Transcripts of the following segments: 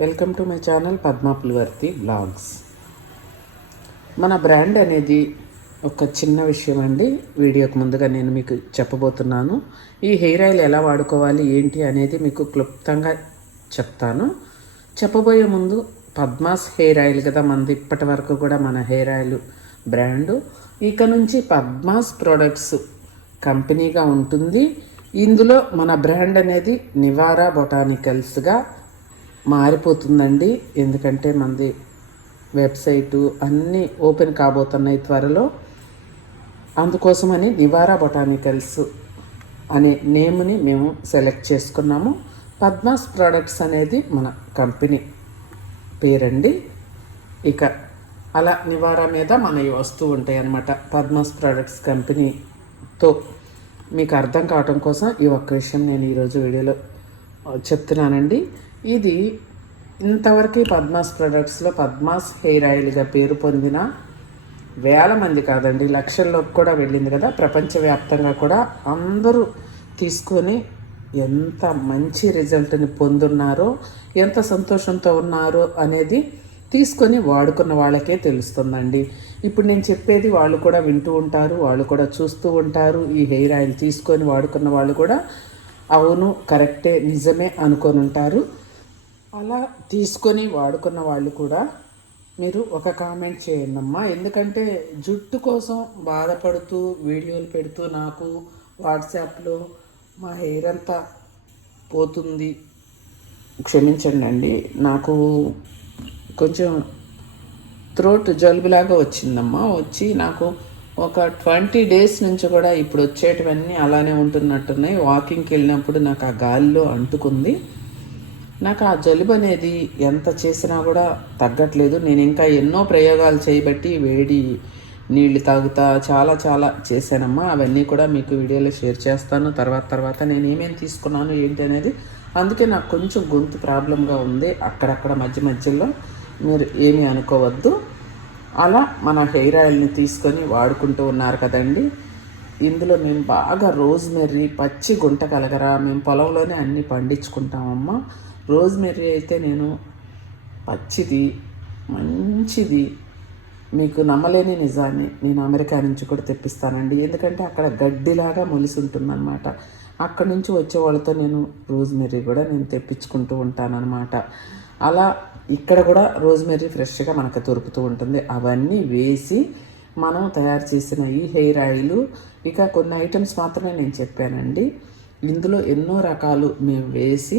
Welcome to my channel Padma Pulivarthi blogs. మన brand అనేది ఒక చిన్న విషయం అండి. వీడియోకి ముందుగా నేను మీకు చెప్పబోతున్నాను. ఈ హెయిర్ ఆయిల్ ఎలా వాడుకోవాలి ఏంటి అనేది మీకు క్లుప్తంగా చెప్తాను. చెప్పబోయే ముందు పద్మాస్ హెయిర్ ఆయిల్ కదా మనది, ఇప్పటి వరకు కూడా మన హెయిర్ ఆయిల్ బ్రాండు. ఇక నుంచి పద్మాస్ ప్రొడక్ట్స్ కంపెనీగా ఉంటుంది. ఇందులో మన బ్రాండ్ అనేది నివారా బొటానికల్స్గా మారిపోతుందండి. ఎందుకంటే మనది వెబ్సైటు అన్నీ ఓపెన్ కాబోతున్నాయి త్వరలో. అందుకోసమని నివారా బొటానికల్స్ అనే నేమ్ని మేము సెలెక్ట్ చేసుకున్నాము. పద్మాస్ ప్రొడక్ట్స్ అనేది మన కంపెనీ పేరండి. ఇక అలా నివారా మీద మనవి వస్తూ ఉంటాయి అన్నమాట. పద్మాస్ ప్రొడక్ట్స్ కంపెనీతో మీకు అర్థం కావటం కోసం ఈ ఒక్క విషయం నేను ఈరోజు వీడియోలో చెప్తున్నానండి. ఇది ఇంతవరకు పద్మాస్ ప్రొడక్ట్స్లో పద్మాస్ హెయిర్ ఆయిల్గా పేరు పొందిన వేల మంది కాదండి, లక్షల్లోకి కూడా వెళ్ళింది కదా. ప్రపంచవ్యాప్తంగా కూడా అందరూ తీసుకొని ఎంత మంచి రిజల్ట్ని పొందున్నారో, ఎంత సంతోషంతో ఉన్నారో అనేది తీసుకొని వాడుకున్న వాళ్ళకే తెలుస్తుందండి. ఇప్పుడు నేను చెప్పేది వాళ్ళు కూడా వింటూ ఉంటారు, వాళ్ళు కూడా చూస్తూ ఉంటారు. ఈ హెయిర్ ఆయిల్ తీసుకొని వాడుకున్న వాళ్ళు కూడా అవును కరెక్టే నిజమే అనుకొని ఉంటారు. అలా తీసుకొని వాడుకున్న వాళ్ళు కూడా మీరు ఒక కామెంట్ చేయండి అమ్మా. ఎందుకంటే జుట్టు కోసం బాధపడుతూ వీడియోలు పెడుతూ నాకు వాట్సాప్లో మా హెయిర్ అంతా పోతుంది, క్షమించండి అండి, నాకు కొంచెం థ్రోట్ జలుబులాగా వచ్చిందమ్మా. వచ్చి నాకు ఒక 20 days నుంచి కూడా ఇప్పుడు వచ్చేటివన్నీ అలానే ఉంటున్నట్టున్నాయి. వాకింగ్కి వెళ్ళినప్పుడు నాకు ఆ గాలిలో అంటుకుంది. నాకు ఆ జలుబు అనేది ఎంత చేసినా కూడా తగ్గట్లేదు. నేను ఇంకా ఎన్నో ప్రయోగాలు చేయబట్టి వేడి నీళ్ళు తాగుతా చాలా చాలా చేశానమ్మా. అవన్నీ కూడా మీకు వీడియోలో షేర్ చేస్తాను తర్వాత నేను ఏమేమి తీసుకున్నాను ఏంటి అనేది. అందుకే నాకు కొంచెం గొంతు ప్రాబ్లంగా ఉంది అక్కడక్కడ మధ్యలో, మీరు ఏమీ అనుకోవద్దు. అలా మన హెయిర్ ఆయిల్ని తీసుకొని వాడుకుంటూ ఉన్నారు కదండి. ఇందులో మేము బాగా రోజ్మెర్రీ, పచ్చి గుంట కలగర, మేము పొలంలోనే అన్నీ పండించుకుంటామమ్మా. రోజ్మెర్రీ అయితే నేను పచ్చిది మంచిది, మీకు నమ్మలేని నిజాన్ని నేను అమెరికా నుంచి కూడా తెప్పిస్తానండి. ఎందుకంటే అక్కడ గడ్డిలాగా మొలిసి ఉంటుందన్నమాట. అక్కడ నుంచి వచ్చే వాళ్ళతో నేను రోజ్మెర్రీ కూడా నేను తెప్పించుకుంటూ ఉంటానన్నమాట. అలా ఇక్కడ కూడా రోజ్మెర్రీ ఫ్రెష్గా మనకు దొరుకుతూ ఉంటుంది. అవన్నీ వేసి మనం తయారు చేసిన ఈ హెయిర్ ఆయిల్, ఇక కొన్ని ఐటమ్స్ మాత్రమే నేను చెప్పానండి. ఇందులో ఎన్నో రకాలు మేము వేసి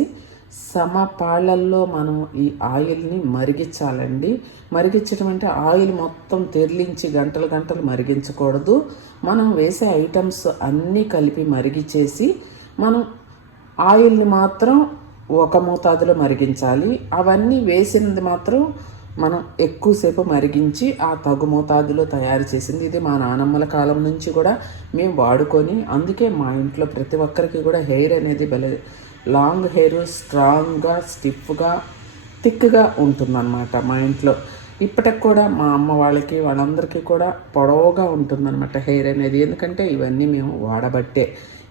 సమపాళ్ళల్లో మనం ఈ ఆయిల్ని మరిగించాలండి. మరిగించడం అంటే ఆయిల్ మొత్తం తెరిలించి గంటలు మరిగించకూడదు. మనం వేసే ఐటమ్స్ అన్నీ కలిపి మరిగించేసి మనం ఆయిల్ని మాత్రం ఒక మోతాదులో మరిగించాలి. అవన్నీ వేసినది మాత్రం మనం ఎక్కువసేపు మరిగించి ఆ తగు మోతాదులో తయారు చేసింది. ఇది మా నానమ్మల కాలం నుంచి కూడా మేము వాడుకొని, అందుకే మా ఇంట్లో ప్రతి ఒక్కరికి కూడా హెయిర్ అనేది లాంగ్ హెయిర్ స్ట్రాంగ్గా, స్టిఫ్గా, థిక్గా ఉంటుందన్నమాట మా ఇంట్లో. ఇప్పటికి కూడా మా అమ్మ వాళ్ళందరికీ కూడా పొడవుగా ఉంటుందన్నమాట హెయిర్ అనేది. ఎందుకంటే ఇవన్నీ మేము వాడబట్టే,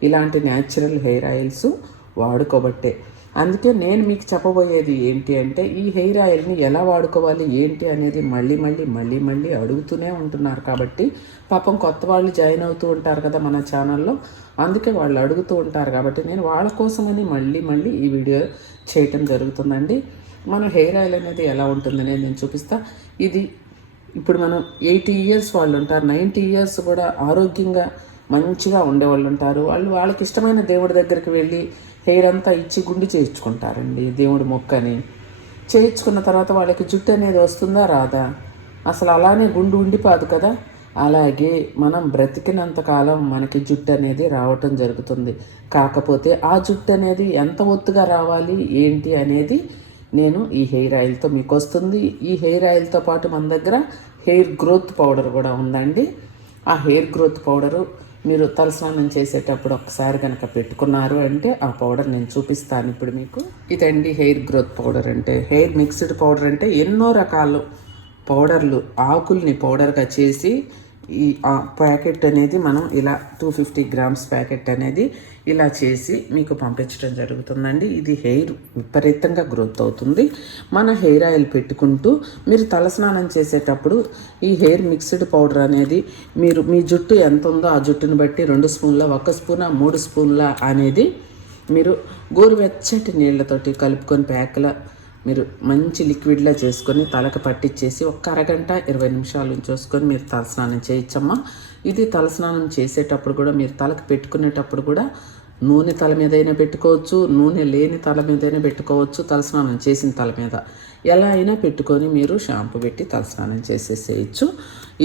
ఇలాంటి న్యాచురల్ హెయిర్ ఆయిల్స్ వాడుకోబట్టే. అందుకే నేను మీకు చెప్పబోయేది ఏంటి అంటే, ఈ హెయిర్ ఆయిల్ని ఎలా వాడుకోవాలి ఏంటి అనేది మళ్ళీ అడుగుతూనే ఉంటున్నారు. కాబట్టి పాపం కొత్త వాళ్ళు జాయిన్ అవుతూ ఉంటారు కదా మన ఛానల్లో, అందుకే వాళ్ళు అడుగుతూ ఉంటారు. కాబట్టి నేను వాళ్ళ కోసమని మళ్ళీ ఈ వీడియో చేయటం జరుగుతుందండి. మనం హెయిర్ ఆయిల్ అనేది ఎలా ఉంటుందనేది నేను చూపిస్తా. ఇది ఇప్పుడు మనం 80 years వాళ్ళు ఉంటారు, 90 years కూడా ఆరోగ్యంగా మంచిగా ఉండేవాళ్ళు ఉంటారు. వాళ్ళకి ఇష్టమైన దేవుడి దగ్గరికి వెళ్ళి హెయిర్ అంతా ఇచ్చి గుండు చేయించుకుంటారండి. దేవుడి మొక్కని చేయించుకున్న తర్వాత వాళ్ళకి జుట్టు అనేది వస్తుందా రాదా? అసలు అలానే గుండు ఉండిపోదు కదా. అలాగే మనం బ్రతికినంతకాలం మనకి జుట్టు అనేది రావటం జరుగుతుంది. కాకపోతే ఆ జుట్టు అనేది ఎంత ఒత్తుగా రావాలి ఏంటి అనేది నేను ఈ హెయిర్ ఆయిల్తో మీకు వస్తుంది. ఈ హెయిర్ ఆయిల్తో పాటు మన దగ్గర హెయిర్ గ్రోత్ పౌడర్ కూడా ఉందండి. ఆ హెయిర్ గ్రోత్ పౌడరు మీరు తలస్నానం చేసేటప్పుడు ఒకసారి కనుక పెట్టుకున్నారు అంటే ఆ పౌడర్ నేను చూపిస్తాను ఇప్పుడు మీకు. ఇదండి హెయిర్ గ్రోత్ పౌడర్ అంటే. హెయిర్ మిక్స్డ్ పౌడర్ అంటే ఎన్నో రకాలు పౌడర్లు, ఆకుల్ని పౌడర్గా చేసి ఈ ప్యాకెట్ అనేది మనం ఇలా 250 గ్రామ్స్ ప్యాకెట్ అనేది ఇలా చేసి మీకు పంపించడం జరుగుతుందండి. ఇది హెయిర్ విపరీతంగా గ్రోత్ అవుతుంది. మన హెయిర్ ఆయిల్ పెట్టుకుంటూ మీరు తలస్నానం చేసేటప్పుడు ఈ హెయిర్ మిక్స్డ్ పౌడర్ అనేది మీరు మీ జుట్టు ఎంత ఉందో ఆ జుట్టుని బట్టి 2 స్పూన్ల, 1 స్పూన్, 3 స్పూన్ల అనేది మీరు గోరువెచ్చటి నీళ్ళతోటి కలుపుకొని ప్యాక్ల మీరు మంచి లిక్విడ్లా చేసుకొని తలకు పట్టించేసి ఒక అరగంట 20 నిమిషాలు ఉంచేసుకొని మీరు తలస్నానం చేయొచ్చమ్మా. ఇది తలస్నానం చేసేటప్పుడు కూడా మీరు తలకు పెట్టుకునేటప్పుడు కూడా నూనె తల మీదైనా పెట్టుకోవచ్చు, నూనె లేని తల మీదైనా పెట్టుకోవచ్చు, తలస్నానం చేసిన తల మీద ఎలా అయినా పెట్టుకొని మీరు షాంపూ పెట్టి తలస్నానం చేసేసేయచ్చు.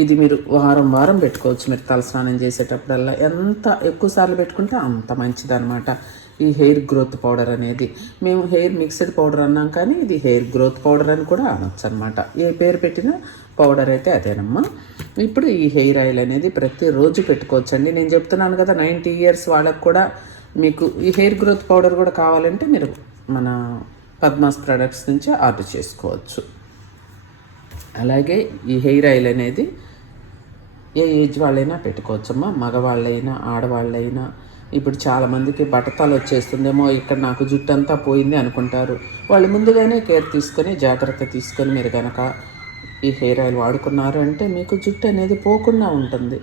ఇది మీరు వారం వారం పెట్టుకోవచ్చు. మీరు తలస్నానం చేసేటప్పుడల్లా ఎంత ఎక్కువసార్లు పెట్టుకుంటే అంత మంచిదన్నమాట. ఈ హెయిర్ గ్రోత్ పౌడర్ అనేది మేము హెయిర్ మిక్స్డ్ పౌడర్ అన్నాం, కానీ ఇది హెయిర్ గ్రోత్ పౌడర్ అని కూడా అనొచ్చు అనమాట. ఏ పేరు పెట్టినా పౌడర్ అయితే అదేనమ్మా. ఇప్పుడు ఈ హెయిర్ ఆయిల్ అనేది ప్రతిరోజు పెట్టుకోవచ్చండి. నేను చెప్తున్నాను కదా 90 ఇయర్స్ వాళ్ళకు కూడా మీకు ఈ హెయిర్ గ్రోత్ పౌడర్ కూడా కావాలంటే మీరు మన పద్మాస్ ప్రొడక్ట్స్ నుంచి ఆర్డర్ చేసుకోవచ్చు. అలాగే ఈ హెయిర్ ఆయిల్ అనేది ఏ ఏజ్ వాళ్ళైనా పెట్టుకోవచ్చమ్మా. మగవాళ్ళైనా ఆడవాళ్ళైనా. ఇప్పుడు చాలామందికి బట్టతలు వచ్చేస్తుందేమో, ఇక్కడ నాకు జుట్టు అంతా పోయింది అనుకుంటారు. వాళ్ళు ముందుగానే కేర్ తీసుకొని జాగ్రత్త తీసుకొని మీరు కనుక ఈ హెయిర్ ఆయిల్ వాడుకున్నారు అంటే మీకు జుట్టు అనేది పోకుండా ఉంటుంది.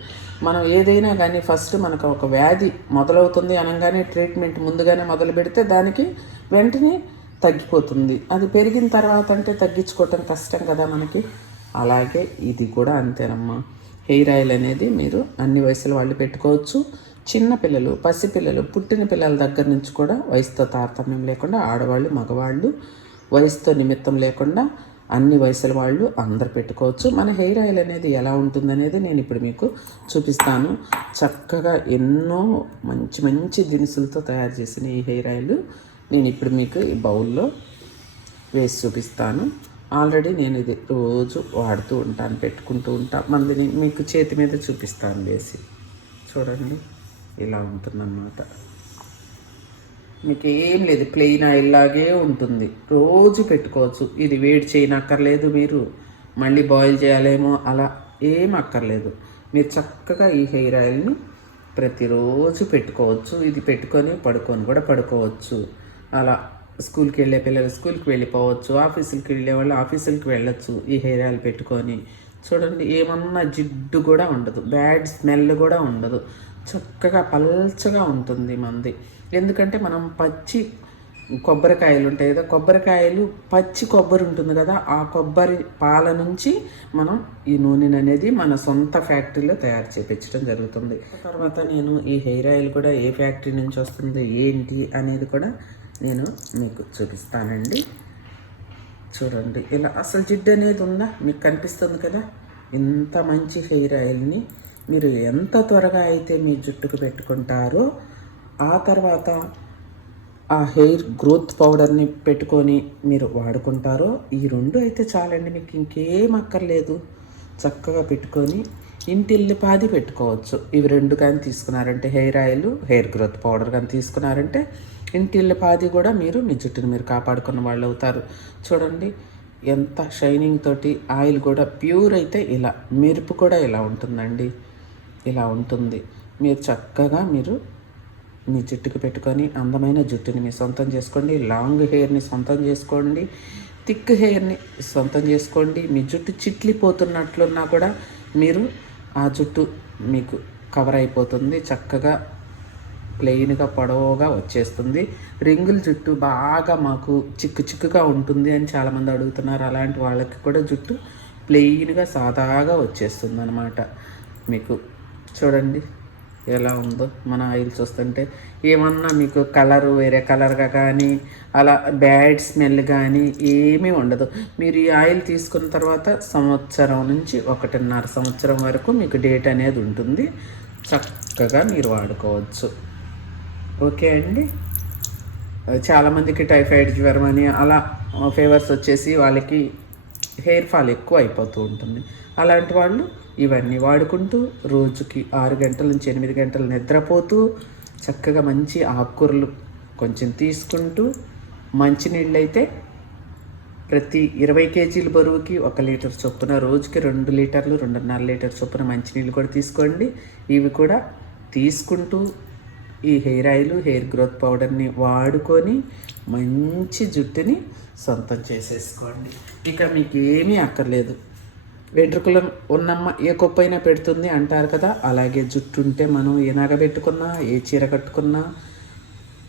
మనం ఏదైనా కానీ ఫస్ట్ మనకు ఒక వ్యాధి మొదలవుతుంది అనగానే ట్రీట్మెంట్ ముందుగానే మొదలు పెడితే దానికి వెంటనే తగ్గిపోతుంది. అది పెరిగిన తర్వాత అంటే తగ్గించుకోవటం కష్టం కదా మనకి. అలాగే ఇది కూడా అంతేనమ్మా. హెయిర్ ఆయిల్ అనేది మీరు అన్ని వయసుల వాళ్ళు పెట్టుకోవచ్చు. చిన్నపిల్లలు, పసిపిల్లలు, పుట్టిన పిల్లల దగ్గర నుంచి కూడా వయసుతో తారతమ్యం లేకుండా ఆడవాళ్ళు, మగవాళ్ళు, వయసుతో నిమిత్తం లేకుండా అన్ని వయసుల వాళ్ళు అందరు పెట్టుకోవచ్చు. మన హెయిర్ ఆయిల్ అనేది ఎలా ఉంటుందనేది నేను ఇప్పుడు మీకు చూపిస్తాను. చక్కగా ఎన్నో మంచి మంచి దినుసులతో తయారు చేసిన ఈ హెయిర్ ఆయిల్ నేను ఇప్పుడు మీకు ఈ బౌల్లో వేసి చూపిస్తాను. ఆల్రెడీ నేను ఇది రోజు వాడుతూ ఉంటాను, పెట్టుకుంటూ ఉంటాను. మందిని మీకు చేతి మీద చూపిస్తాను వేసి. చూడండి, ఇలా ఉంటుందన్నమాట. మీకు ఏం లేదు, ప్లెయిన్ ఆయిల్ లాగే ఉంటుంది. రోజు పెట్టుకోవచ్చు. ఇది వేడి చేయనక్కర్లేదు, మీరు మళ్ళీ బాయిల్ చేయాలేమో అలా ఏం అక్కర్లేదు. మీరు చక్కగా ఈ హెయిర్ ఆయిల్ని ప్రతిరోజు పెట్టుకోవచ్చు. ఇది పెట్టుకొని పడుకొని కూడా పడుకోవచ్చు. అలా స్కూల్కి వెళ్ళే పిల్లలు స్కూల్కి వెళ్ళిపోవచ్చు, ఆఫీసులకి వెళ్ళే వాళ్ళు ఆఫీసులకి వెళ్ళొచ్చు ఈ హెయిర్ ఆయిల్ పెట్టుకొని. చూడండి, ఏమన్నా జిడ్డు కూడా ఉండదు, బ్యాడ్ స్మెల్ కూడా ఉండదు. చక్కగా పల్చగా ఉంటుంది మంది. ఎందుకంటే మనం పచ్చి కొబ్బరికాయలు ఉంటాయి కదా, కొబ్బరికాయలు పచ్చి కొబ్బరి ఉంటుంది కదా, ఆ కొబ్బరి పాల నుంచి మనం ఈ నూనెని అనేది మన సొంత ఫ్యాక్టరీలో తయారు చేయించడం జరుగుతుంది. తర్వాత నేను ఈ హెయిర్ ఆయిల్ కూడా ఏ ఫ్యాక్టరీ నుంచి వస్తుంది ఏంటి అనేది కూడా నేను మీకు చూపిస్తానండి. చూడండి, ఇలా అసలు జిడ్డు అనేది ఉందా మీకు కనిపిస్తుంది కదా. ఇంత మంచి హెయిర్ ఆయిల్ని మీరు ఎంత త్వరగా అయితే మీ జుట్టుకు పెట్టుకుంటారో ఆ తర్వాత ఆ హెయిర్ గ్రోత్ పౌడర్ని పెట్టుకొని మీరు వాడుకుంటారో ఈ రెండు అయితే చాలండి, మీకు ఇంకేం అక్కర్లేదు. చక్కగా పెట్టుకొని ఇంటిల్లిపాది పెట్టుకోవచ్చు. ఇవి రెండు కానీ తీసుకున్నారంటే hair oil, hair growth powder కానీ తీసుకున్నారంటే ఇంటిల్లిపాది కూడా మీరు మీ జుట్టుని మీరు కాపాడుకున్న వాళ్ళు అవుతారు. చూడండి ఎంత షైనింగ్ తోటి, ఆయిల్ కూడా ప్యూర్ అయితే ఇలా, మెరుపు కూడా ఇలా ఉంటుందండి, ఇలా ఉంటుంది. మీరు చక్కగా మీరు మీ జుట్టుకి పెట్టుకొని అందమైన జుట్టుని మీ సొంతం చేసుకోండి. లాంగ్ హెయిర్ని సొంతం చేసుకోండి, థిక్ హెయిర్ని సొంతం చేసుకోండి. మీ జుట్టు చిట్లిపోతున్నట్లున్నా కూడా మీరు ఆ జుట్టు మీకు కవర్ అయిపోతుంది. చక్కగా ప్లెయిన్గా పొడవుగా వచ్చేస్తుంది. రింగుల జుట్టు బాగా మాకు చిక్కుగా ఉంటుంది అని చాలామంది అడుగుతున్నారు. అలాంటి వాళ్ళకి కూడా జుట్టు ప్లెయిన్గా సాదాగా వచ్చేస్తుంది అన్నమాట. మీకు చూడండి ఎలా ఉందో మన ఆయిల్ చూస్తుంటే. ఏమన్నా మీకు కలరు వేరే కలర్గా కానీ అలా బ్యాడ్ స్మెల్ కానీ ఏమీ ఉండదు. మీరు ఈ ఆయిల్ తీసుకున్న తర్వాత సంవత్సరం నుంచి 1.5 సంవత్సరం వరకు మీకు డేట్ అనేది ఉంటుంది. చక్కగా మీరు వాడుకోవచ్చు. ఓకే అండి. చాలామందికి టైఫాయిడ్ జ్వరం అని అలా ఫీవర్స్ వచ్చేసి వాళ్ళకి హెయిర్ ఫాల్ ఎక్కువ అయిపోతూ ఉంటుంది. అలాంటి వాళ్ళు ఇవన్నీ వాడుకుంటూ రోజుకి 6 గంటల నుంచి 8 గంటలు నిద్రపోతూ చక్కగా మంచి ఆకుకూరలు కొంచెం తీసుకుంటూ మంచినీళ్ళు అయితే ప్రతి 20 కేజీల బరువుకి 1 లీటర్ చొప్పున, రోజుకి 2 లీటర్లు 2.5 లీటర్ చొప్పున మంచినీళ్ళు కూడా తీసుకోండి. ఇవి కూడా తీసుకుంటూ ఈ హెయిర్ ఆయిల్, హెయిర్ గ్రోత్ పౌడర్ని వాడుకొని మంచి జుట్టుని సొంతం చేసేసుకోండి. ఇక మీకు ఏమీ అక్కర్లేదు. వెంట్రుకలు ఉన్నమ్మ ఏ కొప్పైనా పెడుతుంది అంటారు కదా, అలాగే జుట్టు ఉంటే మనం ఏ నగ పెట్టుకున్నా, ఏ చీర కట్టుకున్నా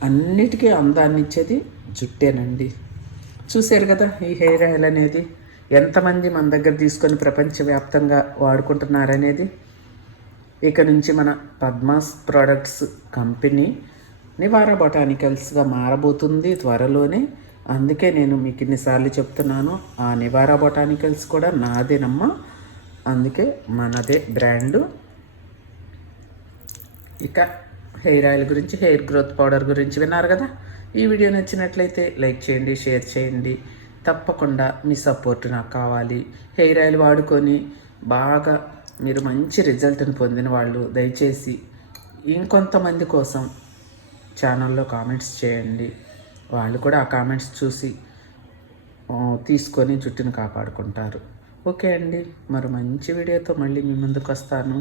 అన్నిటికీ అందాన్ని ఇచ్చేది జుట్టేనండి. చూశారు కదా ఈ హెయిర్ ఆయిల్ అనేది ఎంతమంది మన దగ్గర తీసుకొని ప్రపంచవ్యాప్తంగా వాడుకుంటున్నారనేది. ఇక నుంచి మన పద్మాస్ ప్రోడక్ట్స్ కంపెనీ నివారా బొటానికల్స్గా మారబోతుంది త్వరలోనే. అందుకే నేను మీకు ఇన్నిసార్లు చెప్తున్నాను, ఆ నివారా బొటానికల్స్ కూడా నాదేనమ్మా, అందుకే మనదే బ్రాండు. ఇక హెయిర్ ఆయిల్ గురించి, హెయిర్ గ్రోత్ పౌడర్ గురించి విన్నారు కదా. ఈ వీడియో నచ్చినట్లయితే లైక్ చేయండి, షేర్ చేయండి. తప్పకుండా మీ సపోర్ట్ నాకు కావాలి. హెయిర్ ఆయిల్ వాడుకొని బాగా మీరు మంచి రిజల్ట్ని పొందిన వాళ్ళు దయచేసి ఇంకొంతమంది కోసం ఛానల్లో కామెంట్స్ చేయండి. వాళ్ళు కూడా ఆ కామెంట్స్ చూసి తీసుకొని జుట్టును కాపాడుకుంటారు. ఓకే అండి, మరో మంచి వీడియోతో మళ్ళీ మీ ముందుకు వస్తాను.